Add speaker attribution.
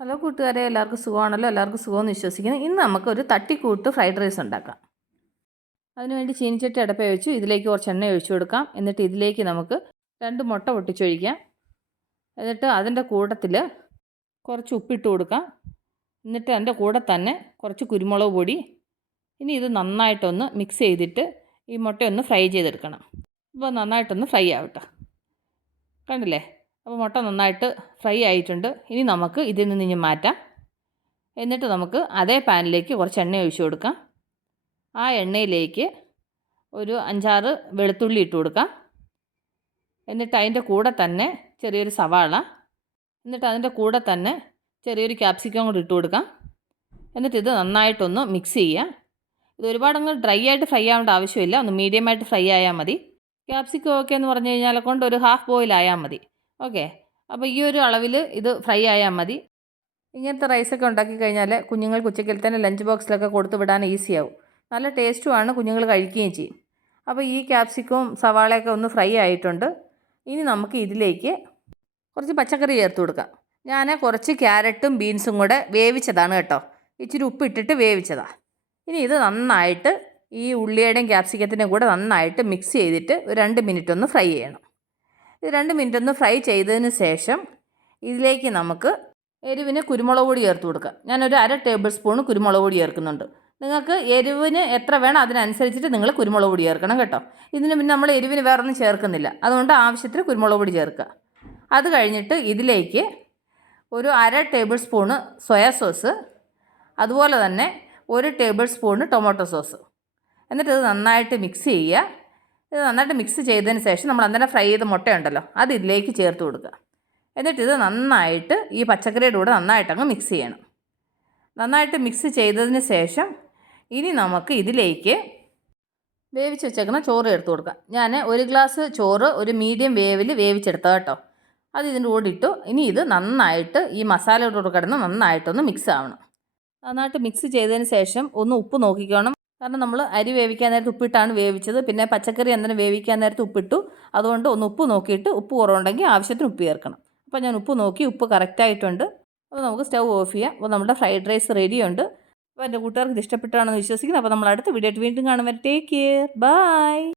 Speaker 1: Hello കൂട്ടുകാരെ എല്ലാവർക്കും സുഖമാണല്ലോ? എല്ലാവർക്കും സുഖമെന്ന് വിശ്വസിക്കുന്നു. ഇന്ന് നമുക്ക് ഒരു തട്ടിക്കൂട്ട് ഫ്രൈഡ് റൈസ് ഉണ്ടാക്കാം. അതിനുവേണ്ടി ചീനിച്ചട്ടി അടപ്പ വെച്ചു. ഇതിലേക്ക് കുറച്ച് എണ്ണ ഒഴിച്ചു കൊടുക്കാം. എന്നിട്ട് ഇതിലേക്ക് നമുക്ക് രണ്ട് മുട്ട പൊട്ടിച്ചൊഴിക്കാം. എന്നിട്ട് അതിന്റെ കൂട്ടത്തിൽ കുറച്ച് ഉപ്പിട്ട് കൊടുക്കാം. എന്നിട്ട് അതിന്റെ കൂടെ തന്നെ കുറച്ച് കുരുമുളക് പൊടി. ഇനി ഇത് നന്നായിട്ടൊന്ന് മിക്സ് ചെയ്തിട്ട് ഈ മുട്ടയൊന്ന് ഫ്രൈ ചെയ്തെടുക്കണം. ഇപ്പോൾ നന്നായിട്ടൊന്ന് ഫ്രൈ ആവട്ടെ. കണ്ടില്ലേ? അപ്പോൾ മുട്ട നന്നായിട്ട് ഫ്രൈ ആയിട്ടുണ്ട്. ഇനി നമുക്ക് ഇതിൽ നിന്ന് ഇനി മാറ്റാം. എന്നിട്ട് നമുക്ക് അതേ പാനിലേക്ക് കുറച്ച് എണ്ണ ഒഴിച്ചു കൊടുക്കാം. ആ എണ്ണയിലേക്ക് ഒരു അഞ്ചാറ് വെളുത്തുള്ളി ഇട്ട് കൊടുക്കാം. എന്നിട്ട് അതിന്റെ കൂടെ തന്നെ ചെറിയൊരു സവാള. എന്നിട്ട് അതിന്റെ കൂടെ തന്നെ ചെറിയൊരു ക്യാപ്സിക്കം കൂടി ഇട്ട് കൊടുക്കാം. എന്നിട്ട് ഇത് നന്നായിട്ടൊന്ന് മിക്സ് ചെയ്യാം ഇത് ഒരുപാടങ്ങ് ഡ്രൈ ആയിട്ട് ഫ്രൈ ആവേണ്ട ആവശ്യമില്ല. ഒന്ന് മീഡിയമായിട്ട് ഫ്രൈ ആയാൽ മതി. ക്യാപ്സിക്കം ഒക്കെ എന്ന് പറഞ്ഞു കഴിഞ്ഞാൽ കൊണ്ട് ഒരു ഹാഫ് ബോയിൽ ആയാൽ മതി. ഓക്കെ. അപ്പോൾ ഈ ഒരു അളവിൽ ഇത് ഫ്രൈ ആയാൽ മതി. ഇങ്ങനത്തെ റൈസൊക്കെ ഉണ്ടാക്കി കഴിഞ്ഞാൽ കുഞ്ഞുങ്ങൾക്ക് ഉച്ചയ്ക്കിൽ തന്നെ ലഞ്ച് ബോക്സിലൊക്കെ കൊടുത്തു വിടാൻ ഈസിയാവും നല്ല ടേസ്റ്റുമാണ് കുഞ്ഞുങ്ങൾ കഴിക്കുകയും ചെയ്യും. അപ്പോൾ ഈ ക്യാപ്സിക്കവും സവാളയൊക്കെ ഒന്ന് ഫ്രൈ ആയിട്ടുണ്ട്. ഇനി നമുക്ക് ഇതിലേക്ക് കുറച്ച് പച്ചക്കറി ചേർത്ത് കൊടുക്കാം. ഞാൻ കുറച്ച് ക്യാരറ്റും ബീൻസും കൂടെ വേവിച്ചതാണ് കേട്ടോ. ഇച്ചിരി ഉപ്പിട്ടിട്ട് വേവിച്ചതാണ് ഇനി ഇത് നന്നായിട്ട് ഈ ഉള്ളിയുടെയും ക്യാപ്സിക്കത്തിന്റെയും കൂടെ നന്നായിട്ട് മിക്സ് ചെയ്തിട്ട് രണ്ട് മിനിറ്റ് ഒന്ന് ഫ്രൈ ചെയ്യണം. ഇത് രണ്ട് മിനിറ്റ് ഒന്ന് ഫ്രൈ ചെയ്തതിന് ശേഷം ഇതിലേക്ക് നമുക്ക് എരിവിന് കുരുമുളക് പൊടി ചേർത്ത് കൊടുക്കാം. ഞാനൊരു അര ടേബിൾ സ്പൂൺ കുരുമുളക് പൊടി ചേർക്കുന്നുണ്ട്. നിങ്ങൾക്ക് എരിവിന് എത്ര വേണം അതിനനുസരിച്ചിട്ട് നിങ്ങൾ കുരുമുളക് പൊടി ചേർക്കണം കേട്ടോ. ഇതിന് പിന്നെ നമ്മൾ എരിവിന് വേറൊന്നും ചേർക്കുന്നില്ല. അതുകൊണ്ട് ആവശ്യത്തിന് കുരുമുളക് പൊടി ചേർക്കുക. അത് കഴിഞ്ഞിട്ട് ഇതിലേക്ക് ഒരു അര ടേബിൾ സ്പൂണ് സോയാ സോസ് അതുപോലെ തന്നെ ഒരു ടേബിൾ സ്പൂണ് ടൊമാറ്റോ സോസ്. എന്നിട്ട് ഇത് നന്നായിട്ട് മിക്സ് ചെയ്യുക. ഇത് നന്നായിട്ട് മിക്സ് ചെയ്തതിന് ശേഷം നമ്മൾ അന്നേരം ഫ്രൈ ചെയ്ത മുട്ടയുണ്ടല്ലോ അത് ഇതിലേക്ക് ചേർത്ത് കൊടുക്കുക. എന്നിട്ട് ഇത് നന്നായിട്ട് ഈ പച്ചക്കറിയുടെ കൂടെ നന്നായിട്ട് അങ്ങ് മിക്സ് ചെയ്യണം. നന്നായിട്ട് മിക്സ് ചെയ്തതിന് ശേഷം ഇനി നമുക്ക് ഇതിലേക്ക് വേവിച്ച് വെച്ചേക്കുന്ന ചോറ് എടുത്ത് കൊടുക്കാം ഞാൻ ഒരു ഗ്ലാസ് ചോറ് ഒരു മീഡിയം വേവിൽ വേവിച്ചെടുത്ത കേട്ടോ. അത് ഇതിന്റെ കൂടെ ഇട്ടു. ഇനി ഇത് നന്നായിട്ട് ഈ മസാലയുടെ കൂടെ കിടന്ന് നന്നായിട്ടൊന്ന് മിക്സ് ആവണം. നന്നായിട്ട് മിക്സ് ചെയ്തതിന് ശേഷം ഒന്ന് ഉപ്പ് നോക്കിക്കണം. കാരണം നമ്മൾ അരി വേവിക്കാൻ നേരത്ത് ഉപ്പിട്ടാണ് വേവിച്ചത്. പിന്നെ പച്ചക്കറി എന്തെങ്കിലും വേവിക്കാൻ നേരത്ത് ഉപ്പിട്ടു. അതുകൊണ്ട് ഒന്ന് ഉപ്പ് നോക്കിയിട്ട് ഉപ്പ് കുറവുണ്ടെങ്കിൽ ആവശ്യത്തിന് ഉപ്പ് ചേർക്കണം. അപ്പോൾ ഞാൻ ഉപ്പ് നോക്കി ഉപ്പ് കറക്റ്റായിട്ടുണ്ട് അപ്പോൾ നമുക്ക് സ്റ്റൗ ഓഫ് ചെയ്യാം. അപ്പോൾ നമ്മുടെ ഫ്രൈഡ് റൈസ് റെഡിയുണ്ട് അപ്പോൾ എന്റെ കൂട്ടുകാർക്ക് ഇത് ഇഷ്ടപ്പെട്ടാണെന്ന് വിശ്വസിക്കുന്നു. അപ്പോൾ നമ്മൾ അടുത്ത വീഡിയോ ആയിട്ട് വീണ്ടും കാണുമ്പോൾ ടേക്ക് കെയർ. ബൈ.